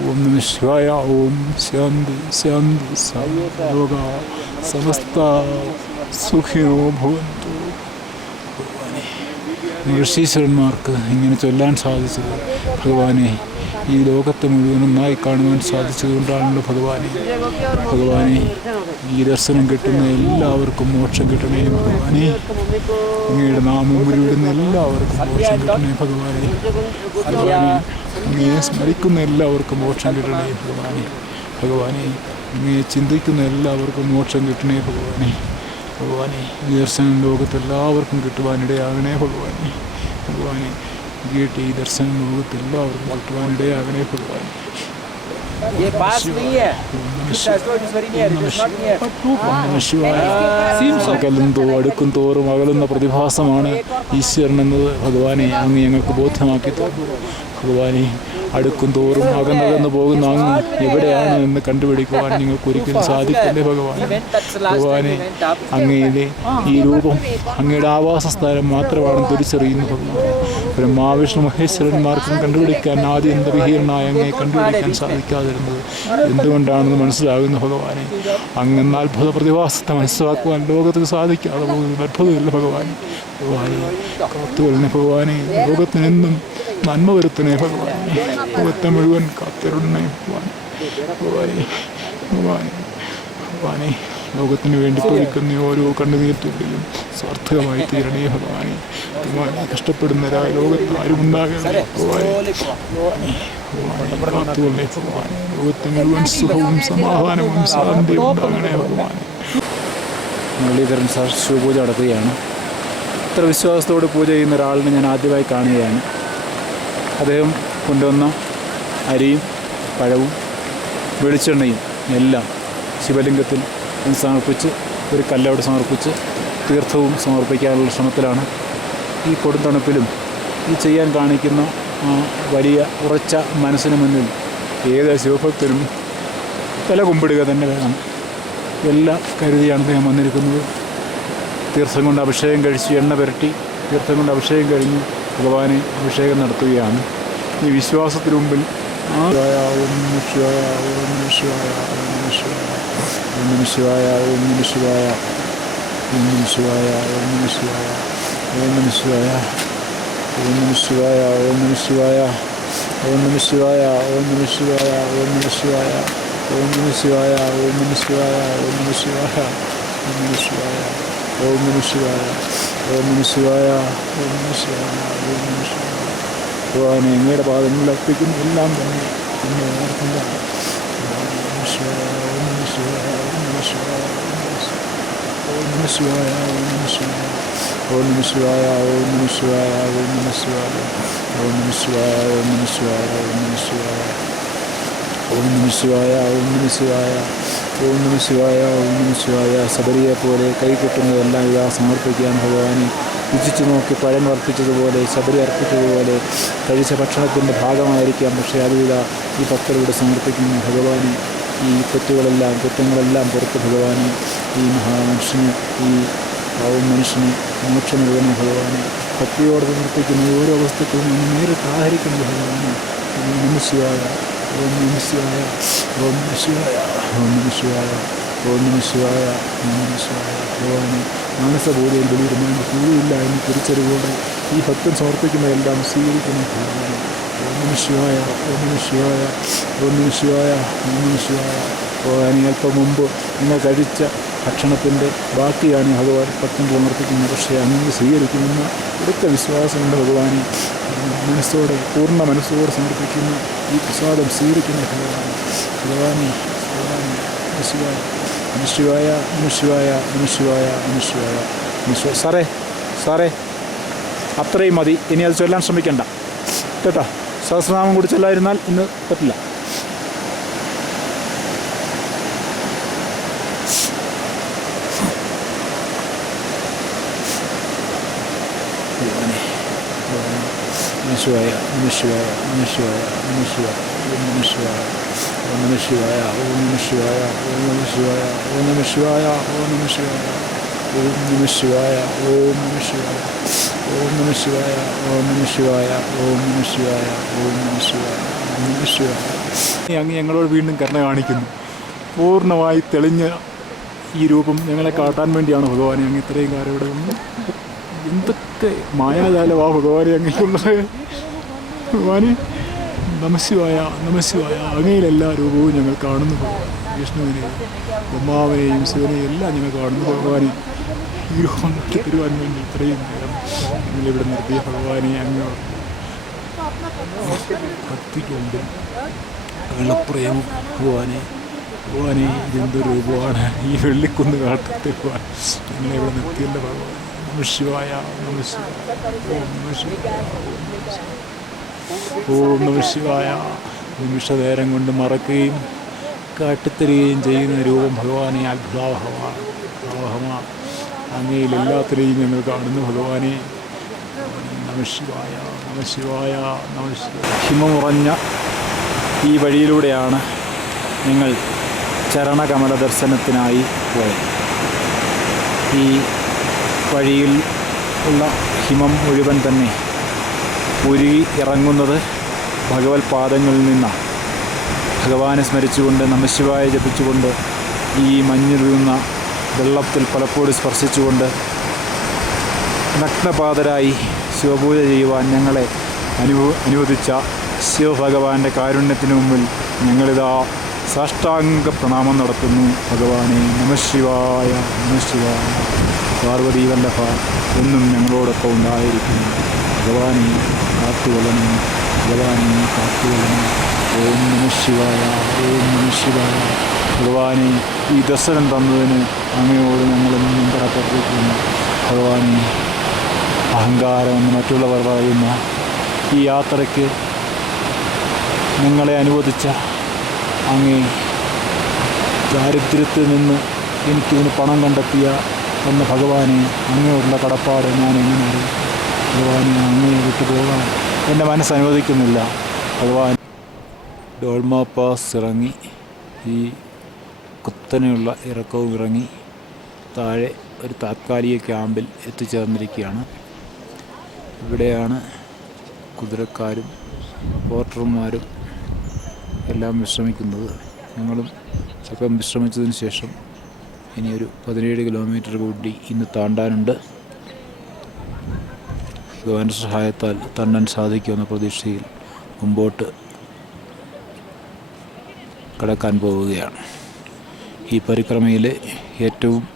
ओम नम शिवाय ओम शांति शांति सर्वलोका സമസ്ത സുഖിനോ ഭവന്തു. ഋഷീശ്വരന്മാർക്ക് ഇങ്ങനെ ചൊല്ലാൻ സാധിച്ചത് ഭഗവാനെ ഈ ലോകത്തെ മുഴുവൻ ഒന്നായി കാണുവാൻ സാധിച്ചതുകൊണ്ടാണല്ലോ ഭഗവാനെ. ഭഗവാനെ ഈ ദർശനം കിട്ടുന്ന എല്ലാവർക്കും മോക്ഷം കിട്ടണേ ഭഗവാനെ. അങ്ങയുടെ നാമം ഉരുവിടുന്ന എല്ലാവർക്കും മോക്ഷം കിട്ടണേ ഭഗവാനെ. ഭഗവാനെ അങ്ങയെ സ്മരിക്കുന്ന എല്ലാവർക്കും മോക്ഷം കിട്ടണേ ഭഗവാനെ. ഭഗവാനെ അങ്ങയെ ചിന്തിക്കുന്ന എല്ലാവർക്കും മോക്ഷം കിട്ടണേ ഭഗവാനെ. ഭഗവാനെ ഈ ദർശനം ലോകത്ത് എല്ലാവർക്കും കിട്ടുവാനിടയാകണേ ഭഗവാനെ. ഭഗവാനെ കേട്ട് ഈ ദർശനം ലോകത്ത് എല്ലാവർക്കും കിട്ടുവാനിടയാകണേ ഭഗവാനെ. ये पास नहीं है Krishna is not- is very near. It is not near. അകലും തോ അടുക്കും തോറും അകലുന്ന പ്രതിഭാസമാണ് ഈശ്വരൻ എന്നത് ഭഗവാനെ അങ്ങ് ഞങ്ങൾക്ക് ബോധ്യമാക്കി തന്നു ഭഗവാനെ അടുക്കും തോറും അകന്നകന്ന് പോകുന്ന അങ്ങ് എവിടെയാണ് എന്ന് കണ്ടുപിടിക്കുവാൻ ഞങ്ങൾക്ക് ഒരിക്കലും സാധിക്കില്ലേ ഭഗവാനെ ഭഗവാനെ അങ്ങയിലെ ഈ രൂപം അങ്ങയുടെ ആവാസസ്ഥാനം മാത്രമാണ് തിരിച്ചറിയുന്നു ഭഗവാനെ ബ്രഹ്മാവിഷ്ണു മഹേശ്വരന്മാർക്കും കണ്ടുപിടിക്കാൻ ആദ്യം വിഹീർണായ അങ്ങേ കണ്ടുപിടിക്കാൻ സാധിക്കാതിരുന്നത്? എന്തുകൊണ്ടാണെന്ന് മനസ്സിലാകുന്നു ഭഗവാനെ. അങ്ങെന്ന അത്ഭുത പ്രതിഭാസത്തെ മനസ്സിലാക്കുവാൻ ലോകത്തിന് സാധിക്കാതെ പോകുന്നത് അത്ഭുതമില്ല ഭഗവാനെ. ഭഗവാനെ കാത്തുകൊള്ളിനെ ഭഗവാനെ. ലോകത്തിനെന്നും നന്മ വരുത്തണേ ഭഗവാനെ. ലോകത്തെ മുഴുവൻ കാത്തിരുന്നേ ഭഗവാനെ ഭഗവാനെ ഭഗവാനെ. ലോകത്തിന് വേണ്ടി പൊഴിക്കുന്ന ഓരോ കണ്ണുനീർത്തുള്ളിലും സാർത്ഥകമായി തീരണേ ഭഗവാനെ. ഭഗവാനെ കഷ്ടപ്പെടുന്നവരായ ലോകത്ത് ആരും ഉണ്ടാകരുത് ഭഗവാനെ. ലോകത്തിന് മുഴുവൻ സുഖവും സമാധാനവും ശാന്തിയും ഉണ്ടാകണേ ഭഗവാനെ. മുരളീധരൻ സാർ ശിവപൂജ നടത്തുകയാണ്. ഇത്ര വിശ്വാസത്തോട് പൂജ ചെയ്യുന്ന ഒരാളിനെ ഞാൻ ആദ്യമായി കാണുകയാണ്. അദ്ദേഹം കൊണ്ടുവന്ന അരിയും പഴവും വെളിച്ചെണ്ണയും എല്ലാം ശിവലിംഗത്തിൽ സമർപ്പിച്ച് ഒരു കല്ലവിടെ സമർപ്പിച്ച് തീർത്ഥവും സമർപ്പിക്കാനുള്ള ശ്രമത്തിലാണ് ഈ കൊടുന്തണുപ്പിലും ഈ ചെയ്യാൻ കാണിക്കുന്ന വലിയ ഉറച്ച മനസ്സിന് മുന്നിൽ ഏത് ശിവഭക്തരും തല കുമ്പിടുക തന്നെ വേണം. എല്ലാ കരുതിയാണ് അദ്ദേഹം വന്നിരിക്കുന്നത്. തീർത്ഥം കൊണ്ട് അഭിഷേകം കഴിച്ച് എണ്ണ പുരട്ടി തീർത്ഥം കൊണ്ട് അഭിഷേകം കഴിഞ്ഞ് ഭഗവാനെ അഭിഷേകം നടത്തുകയാണ്. ഈ വിശ്വാസത്തിനു മുമ്പിൽ ആ ഓം നമഃ ശിവായ ഓം ശിവായ നമഃ ശിവായ നമഃ ശിവായ നമഃ ശിവായ നമഃ ശിവായ നമഃ ശിവായ നമഃ ശിവായ നമഃ ശിവായ നമഃ ശിവായ നമഃ ശിവായ നമഃ ശിവായ നമഃ ശിവായ നമഃ ശിവായ നമഃ ശിവായ നമഃ ശിവായ നമഃ ശിവായ നമഃ ശിവായ നമഃ ശിവായ നമഃ ശിവായ ഭഗവാനെ അങ്ങയുടെ പാദങ്ങളിൽ അർപ്പിക്കുന്ന എല്ലാം തന്നെ എന്നെ ഓർക്കുന്ന ഓം നമഃ ഓം നമഃ ശിവായ ഓം നമഃ ശിവായ ഓം നമഃ ശിവായ ഓം നമഃ ശിവായ ഓം നമഃ ശിവായ ഓം നമഃ ശിവായ ഓം നമഃ ശിവായ ഓം നമഃ ശിവായ ഓം നമഃ ശിവായ ഓം നമഃ ശബരിയെ പോലെ കൈകൊട്ടുന്നതെല്ലാം ഇതാ സമർപ്പിക്കാൻ ഭഗവാനെ. രുചിച്ചു നോക്കി പഴം അർപ്പിച്ചതുപോലെ ശബരി അർപ്പിച്ചതുപോലെ കഴിച്ച ഭക്ഷണത്തിന്റെ ഭാഗമായിരിക്കാം. പക്ഷേ അത് ഈ ഭക്തരോട് സമർപ്പിക്കുന്നു ഭഗവാനെ. ഈ തെറ്റുകളെല്ലാം കുറ്റങ്ങളെല്ലാം പുറത്ത് ഭഗവാനെ ഈ മഹാമനുഷ്യന് ഈ പാവം മനുഷ്യന് മോക്ഷം നൽകണം ഭഗവാനെ. ഭക്തിയോടെ സമർപ്പിക്കുന്ന ഓരോ വസ്തുക്കളും നമ്മൾ നേരിട്ട് ആഹരിക്കുന്ന ഭഗവാനെ. ഓം നമ ഓം നമ ഓം നമ ഓം നമ ഓം നമ ഓം നമ ഭഗവാനെ മാനസബോധയിൽ വെളിയിരുന്നാൽ കൂടിയില്ല എന്ന് തിരിച്ചറിവോടെ ഈ ഭക്തൻ സമർപ്പിക്കുന്നതെല്ലാം സ്വീകരിക്കുന്ന. ഭാഗമാണ് ഓം നമ ശിവായ ഓം നമ ശിവായ ഓം നമ ശിവായ ഓം ശിവായ അല്പം മുമ്പ് നിങ്ങൾ കഴിച്ച ഭക്ഷണത്തിന്റെ ബാക്കിയാണ് ഭഗവാൻ ഭക്തൻ സമർപ്പിക്കുന്നത്. പക്ഷേ അങ്ങ് സ്വീകരിക്കുന്ന എടുത്ത വിശ്വാസമുണ്ട് ഭഗവാനെ. മനസ്സോടെ പൂർണ മനസ്സോടെ സമർപ്പിക്കുന്ന ഈ പ്രസാദം സ്വീകരിക്കുന്ന ഭഗവാൻ ഭഗവാനെ ഭഗവാനെ നമശിവായ നിശിവായ നിശിവായ നിശിവായ നിശിവായ നിശിവ സാറേ സാറേ അത്രയും മതി. ഇനി അത് ചൊല്ലാൻ ശ്രമിക്കണ്ട. കേട്ടോ? സഹസ്രനാമം കൂടി ചൊല്ലായിരുന്നാൽ ഇന്ന് പറ്റില്ല. നിശിവായ നിശിവായ നിശിവായ നിശിവായ നിശിവായ ഓം നമശിവായ ഓം ഓ ഓം നമശിവായ ഓം നമശിവായ ഓം ഓ ഓം നമശിവായ ഓം നമശിവായ ഓം ഓ ഓം നമശിവായ ഓം നമശിവായ ഓം നമശിവായ ഓം നമശിവായ ഓം നമശിവായ അങ്ങ് ഞങ്ങളോട് വീണ്ടും കരുണ കാണിക്കുന്നു പൂർണമായി തെളിഞ്ഞ ഈ രൂപം ഞങ്ങളെ കാട്ടാൻ വേണ്ടിയാണ് ഭഗവാനെ അങ്ങ് ഇത്രയും കാലം ഇവിടെ എന്തൊക്കെ മായാജാലമാ ഭഗവാനെ അങ്ങനെയുള്ളത് ഭഗവാനെ നമശിവായ നമശിവായ. അങ്ങയിൽ എല്ലാ രൂപവും ഞങ്ങൾ കാണുന്നു. വിഷ്ണുവിനെയും ബ്രഹ്മാവിനെയും ശിവനെയും എല്ലാം ഞങ്ങൾ കാണുന്നു ഭഗവാനെ. ഈ രൂപം തരുവാൻ വേണ്ടി ഇത്രയും നേരം ഞങ്ങളിവിടെ നിർത്തിയ ഭഗവാനെ അങ്ങ് ഭക്തികൊണ്ട് വെള്ളപ്രേമം ഭഗവാനെ. ഭഗവാനെ ഇതെന്ത് രൂപമാണ്? ഈ വെള്ളിക്കുന്ന് കാട്ടത്തെ ഭഗവാൻ. ഞങ്ങളെ ഇവിടെ നിർത്തിയല്ല ഭഗവാൻ നമ ശിവായ. നമ ഓം നമ ശിവായ നിമിഷനേരം കൊണ്ട് മറക്കുകയും കാട്ടിത്തരികയും ചെയ്യുന്ന രൂപം ഭഗവാനെ അത്ഭാവഹമാണ് അത്ഭുതാവഹമാണ് അങ്ങയിൽ എല്ലാത്തിനെയും ഞങ്ങൾ കാണുന്നു ഭഗവാനെ. നമശിവായ നമശിവായ നമശിവായ ഹിമമുറഞ്ഞ ഈ വഴിയിലൂടെയാണ് ഞങ്ങൾ ചരണകമല ദർശനത്തിനായി പോയത്. ഈ വഴിയിൽ ഉള്ള ഹിമം മുഴുവൻ തന്നെ ഉരുകി ഇറങ്ങുന്നത് ഭഗവത് പാദങ്ങളിൽ നിന്നാണ്. ഭഗവാനെ സ്മരിച്ചുകൊണ്ട് നമശിവായ ജപിച്ചുകൊണ്ട് ഈ മഞ്ഞിരുന്ന വെള്ളത്തിൽ പലപ്പോഴും സ്പർശിച്ചുകൊണ്ട് നഗ്നപാതരായി ശിവപൂജ ചെയ്യുവാൻ ഞങ്ങളെ അനുഭവ അനുവദിച്ച ശിവഭഗവാന്റെ കാരുണ്യത്തിനു മുമ്പിൽ ഞങ്ങളിതാ സാഷ്ടാംഗ പ്രണാമം നടത്തുന്നു ഭഗവാനെ നമശിവായ നമശിവായ പാർവതി വല്ലഭ എന്നും ഞങ്ങളോടൊപ്പം ഉണ്ടായിരിക്കുന്നു. ഭഗവാനെ കാത്തുകൊള്ളണം ഭഗവാനെ കാത്തുകൊള്ളണം. ഓം നമശിവായ ഓം നമശിവായ ഭഗവാനെ ഈ ദർശനം തന്നതിന് അങ്ങയോട് ഞങ്ങളെന്നും കടപ്പെട്ടിരിക്കുന്നു. ഭഗവാനെ അഹങ്കാരമെന്ന് മറ്റുള്ളവർ പറയുന്ന ഈ യാത്രയ്ക്ക് നിങ്ങളെ അനുവദിച്ച അങ്ങേ ദാരിദ്ര്യത്തിൽ നിന്ന് എനിക്കിതിന് പണം കണ്ടെത്തിയ എന്ന ഭഗവാനെ അങ്ങയോടുള്ള കടപ്പാട് ഞാൻ എങ്ങനെ അറിയും? ഭഗവാനെ അങ്ങയെ വിട്ടു പോകാൻ എന്റെ മനസ്സ് അനുവദിക്കുന്നില്ല. ഭഗവാൻ ഡോൾമ പാസ് ഇറങ്ങി ഈ കുത്തനെയുള്ള ഇറക്കവും ഇറങ്ങി താഴെ ഒരു താത്കാലിക ക്യാമ്പിൽ എത്തിച്ചേർന്നിരിക്കുകയാണ്. ഇവിടെയാണ് കുതിരക്കാരും പോർട്ടർമാരും എല്ലാം വിശ്രമിക്കുന്നത്. ഞങ്ങളും സ്വല്പം വിശ്രമിച്ചതിന് ശേഷം ഇനിയൊരു പതിനേഴ് കിലോമീറ്റർ കൂടി ഇന്ന് താണ്ടാനുണ്ട്. ഭഗവാന്റെ സഹായത്താൽ താണ്ടാൻ സാധിക്കുമെന്ന പ്രതീക്ഷയിൽ മുമ്പോട്ട് കടക്കാൻ പോവുകയാണ്. ഈ പരിക്രമയിലെ ഏറ്റവും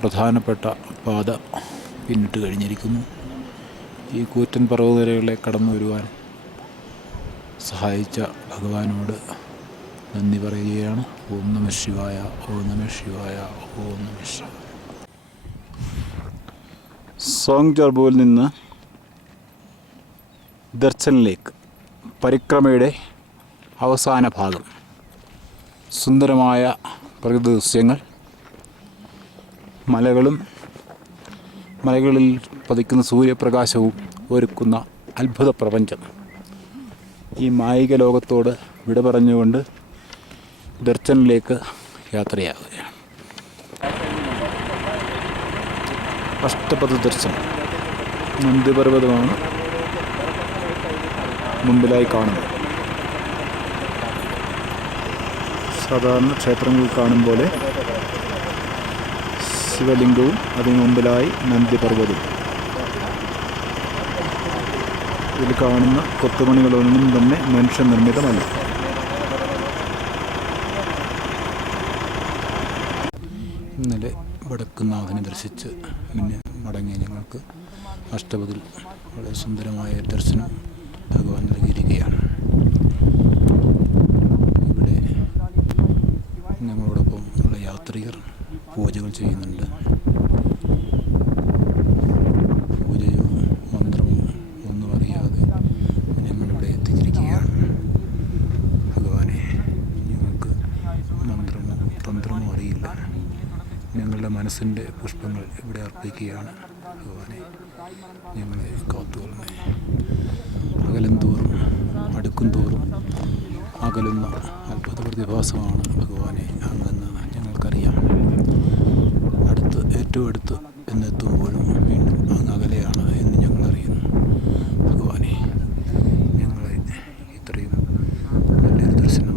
പ്രധാനപ്പെട്ട പാത പിന്നിട്ട് കഴിഞ്ഞിരിക്കുന്നു. ഈ കൂറ്റൻ പർവതനിരകളെ കടന്നു വരുവാൻ സഹായിച്ച ഭഗവാനോട് നന്ദി പറയുകയാണ്. ഓം നമ ശിവായ ഓം നമ ശിവായ ഓം നമ സോങ് ജർബുവിൽ നിന്ന് ദർശനിലേക്ക് പരിക്രമയുടെ അവസാന ഭാഗം. സുന്ദരമായ പ്രകൃതി ദൃശ്യങ്ങൾ മലകളും മലകളിൽ പതിക്കുന്ന സൂര്യപ്രകാശവും ഒരുക്കുന്ന അത്ഭുത പ്രപഞ്ചം. ഈ മായിക ലോകത്തോട് വിട പറഞ്ഞുകൊണ്ട് ദർശനിലേക്ക് യാത്രയാവുകയാണ്. അഷ്ടപഥ ദർശനം. നന്ദിപർവതമാണ് മുമ്പിലായി കാണുന്നത്. സാധാരണ ക്ഷേത്രങ്ങളിൽ കാണും പോലെ ശിവലിംഗവും അതിന് മുമ്പിലായി നന്ദിപർവതവും. ഇതിൽ കാണുന്ന കൊത്തുപണികളൊന്നും തന്നെ മനുഷ്യനിർമ്മിതമല്ല ഇന്നലെ വടക്കുന്നാഥനെ ദർശിച്ച് പിന്നെ മടങ്ങിയ ഞങ്ങൾക്ക് അഷ്ടപതിൽ വളരെ സുന്ദരമായ ദർശനം ഭഗവാൻ നൽകിയിരിക്കുകയാണ് ഇവിടെ ഞങ്ങളോടൊപ്പം ഉള്ള യാത്രികർ പൂജകൾ ചെയ്യുന്നുണ്ട് പൂജയോ മന്ത്രമോ ഒന്നും അറിയാതെ ഞങ്ങളിവിടെ എത്തിച്ചിരിക്കുകയാണ് ഭഗവാനെ ഞങ്ങൾക്ക് മന്ത്രമോ തന്ത്രമോ അറിയില്ല ഞങ്ങളുടെ മനസ്സിന്റെ പുഷ്പങ്ങൾ ഇവിടെ അർപ്പിക്കുകയാണ്. ഭഗവാനെ ഞങ്ങളെ കാത്തുകൊള്ളണേ അകലും തോറും അടുക്കും തോറും അകലുന്ന അത്ഭുത പ്രതിഭാസമാണ് ഭഗവാനെ അങ്ങെന്ന് ഞങ്ങൾക്കറിയാം. അടുത്ത് ഏറ്റവും അടുത്ത് എന്നെത്തുമ്പോഴും വീണ്ടും അങ്ങ് അകലെയാണ് എന്ന് ഞങ്ങൾ അറിയുന്നു ഭഗവാനെ ഞങ്ങളെ ഇത്രയും നല്ലൊരു ദർശനം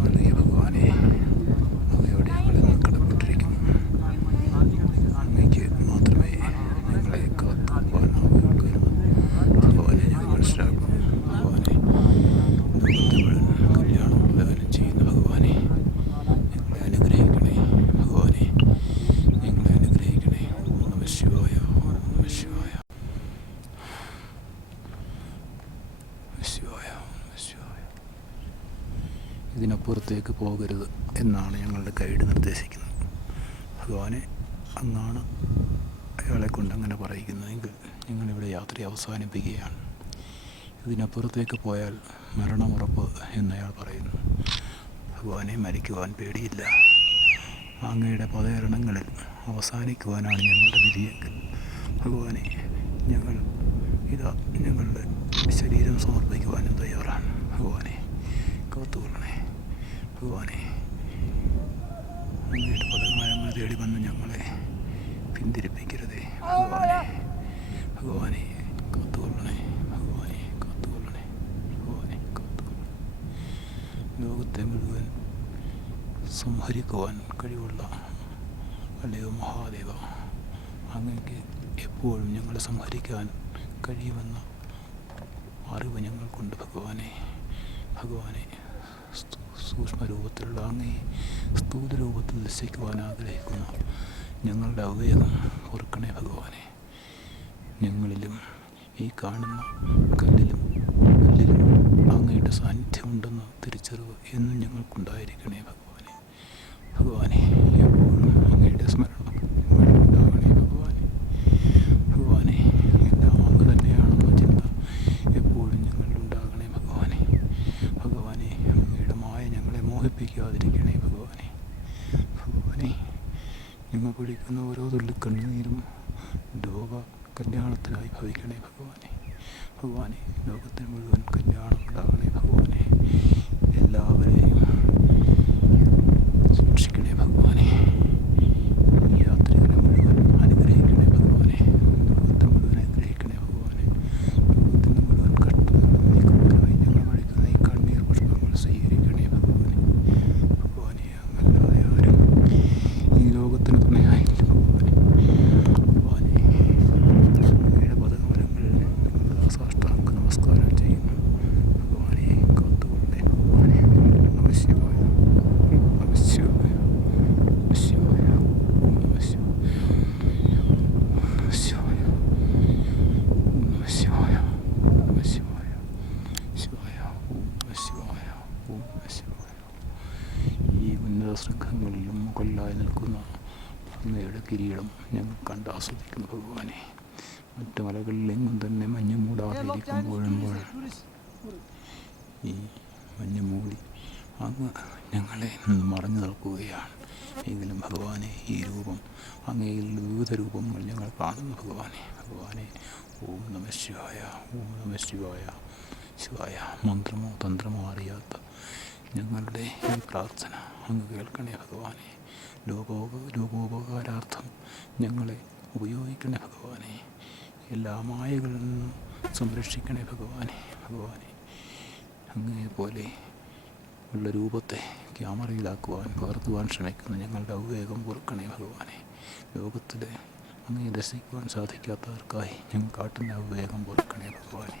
ഇതിനപ്പുറത്തേക്ക് പോകരുത് എന്നാണ് ഞങ്ങളുടെ ഗൈഡ് നിർദ്ദേശിക്കുന്നത്. ഭഗവാനെ അങ്ങാണ് അയാളെ കൊണ്ട് അങ്ങനെ പറയിക്കുന്നതെങ്കിൽ ഞങ്ങളിവിടെ യാത്ര അവസാനിപ്പിക്കുകയാണ്. ഇതിനപ്പുറത്തേക്ക് പോയാൽ മരണമുറപ്പ് എന്നയാൾ പറയുന്നു. ഭഗവാനെ മരിക്കുവാൻ പേടിയില്ല. അങ്ങയുടെ പദചരണങ്ങളിൽ അവസാനിക്കുവാനാണ് ഞങ്ങളുടെ വിധിയെങ്കിൽ ഭഗവാനെ ഞങ്ങൾ ഇതാ ഞങ്ങളുടെ ശരീരം സമർപ്പിക്കുവാനും തയ്യാറാണ്. ഭഗവാനെ കാത്തുകൊള്ളണേ. ഭഗവാനെ അങ്ങയുടെ പദങ്ങളെ തേടി വന്ന് ഞങ്ങളെ പിന്തിരിപ്പിക്കരുതേ. ഭഗവാനെ ഭഗവാനെ കാത്തുകൊള്ളണേ ഭഗവാനെ കാത്തുകൊള്ളണേ ഭഗവാനെ കാത്തുകൊള്ളണേ. ലോകത്തെ മുഴുവൻ സംഹരിക്കുവാൻ കഴിവുള്ള അല്ലയോ മഹാദേവ അങ്ങക്ക് എപ്പോഴും ഞങ്ങളെ സംഹരിക്കാൻ കഴിയുമെന്ന അറിവ് ഞങ്ങൾക്കുണ്ട് ഭഗവാനെ ഭഗവാനെ. സൂക്ഷ്മരൂപത്തിലുള്ള അങ്ങേ സ്ഥൂല രൂപത്തിൽ ദർശിക്കുവാൻ ആഗ്രഹിക്കുന്നു. ഞങ്ങളുടെ അവിവേകം ഓർക്കണേ ഭഗവാനെ. ഞങ്ങളിലും ഈ കാണുന്ന കല്ലിലും കല്ലിലും അങ്ങയുടെ സാന്നിധ്യമുണ്ടെന്ന് തിരിച്ചറിവ് എന്നും ഞങ്ങൾക്കുണ്ടായിരിക്കണേ ഭഗവാനെ. ഭഗവാനെ എപ്പോഴും അങ്ങയുടെ സ്മരണ ഉണ്ടാകണേ ഭഗവാനെ ഭഗവാനെ എല്ലാം അങ്ങ് തന്നെയാണെന്ന ചിന്ത എപ്പോഴും ഞങ്ങളിൽ ഉണ്ടാകണേ ഭഗവാനെ ഭഗവാനെ അങ്ങയുടെ മായ ഞങ്ങളെ മോഹിപ്പിക്കാതിരിക്കണേ ഭഗവാനെ ഭഗവാനെ ഞങ്ങൾ കുടിക്കുന്ന ഓരോ തുള്ളി കണ്ണുനീരും ലോക കല്യാണത്തിനായി ഭവിക്കണേ ഭഗവാനെ. ഭഗവാനെ ലോകത്തിന് മുഴുവൻ കല്യാണം ഉണ്ടാകണേ ഭഗവാനെ. എല്ലാവരെയും സൂക്ഷിക്കണേ ഭഗവാനെ ഈ യാത്രികരെ മുഴുവൻ അനുഗ്രഹിക്കണേ ഭഗവാനെ ലോകത്തെ മുഴുവൻ അനുഗ്രഹിക്കണേ ഭഗവാനെ ലോകത്തിന്റെ മുഴുവൻ കഷ്ടതകളും നീക്കുവാനായി ഞങ്ങൾ വഴിക്കുന്ന ഈ കണ്ണീർ പുഷ്പങ്ങൾ സ്വീകരിക്കണേ ഭഗവാനെ ഭഗവാനെ അങ്ങല്ലാതെ ആരും ഈ ലോകത്തിന് തുണയായില്ല ഭഗവാനെ ഭഗവാനെ അങ്ങയുടെ പദകമലങ്ങളിൽ ഞങ്ങൾ സാഷ്ടാംഗ നമസ്കാരം ചെയ്യുന്നു ഭഗവാനെ കാത്തുകൊള്ളേ ഭഗവാനെ നമ ശിവായ നമ ശിവായ നമ ശിവായ ഓം നമ ശിവായ നമ ശിവായ ഓം നമ ശിവായ ഓം നമ ശിവായ ശിവായ ഓം നമ ശിവായ ഓം ശിവായ ഈ ഉന്നത ശൃംഖങ്ങളിലും മുകളിലായി നിൽക്കുന്ന അങ്ങയുടെ കിരീടം ഞങ്ങൾ കണ്ട് ആസ്വദിക്കുന്നു ഭഗവാനെ. മറ്റു മലകളിലെങ്ങും തന്നെ മഞ്ഞ് മൂടാതിരിക്കുമ്പോഴും ഈ മഞ്ഞ് മൂടി അങ്ങ് ഞങ്ങളെ നിന്ന് മറഞ്ഞു നിൽക്കുകയാണ്. എങ്കിലും ഭഗവാനെ ഈ രൂപം അങ്ങയിൽ വിവിധ രൂപങ്ങൾ ഞങ്ങൾ കാണുന്നു ഭഗവാനെ. ഭഗവാനെ ഓം നമ ശിവായ ഓം നമ ശിവായ. ശിവായ മന്ത്രമോ തന്ത്രമോ അറിയാത്ത ഞങ്ങളുടെ ഈ പ്രാർത്ഥന അങ്ങ് കേൾക്കണേ ഭഗവാനെ. ലോകോപ ലോകോപകാരാർത്ഥം ഞങ്ങളെ ഉപയോഗിക്കണേ ഭഗവാനെ. എല്ലാ മായകളിൽ നിന്നും സംരക്ഷിക്കണേ ഭഗവാനെ ഭഗവാനെ. അങ്ങേ പോലെ ഉള്ള രൂപത്തെ ക്യാമറയിലാക്കുവാൻ പകർത്തുവാൻ ശ്രമിക്കുന്ന ഞങ്ങളുടെ അവിവേകം പൊറുക്കണേ ഭഗവാനെ. ലോകത്തിലെ അങ്ങേ ദർശിക്കുവാൻ സാധിക്കാത്തവർക്കായി ഞങ്ങൾ കാട്ടുന്ന അവിവേകം പൊറുക്കണേ ഭഗവാനെ.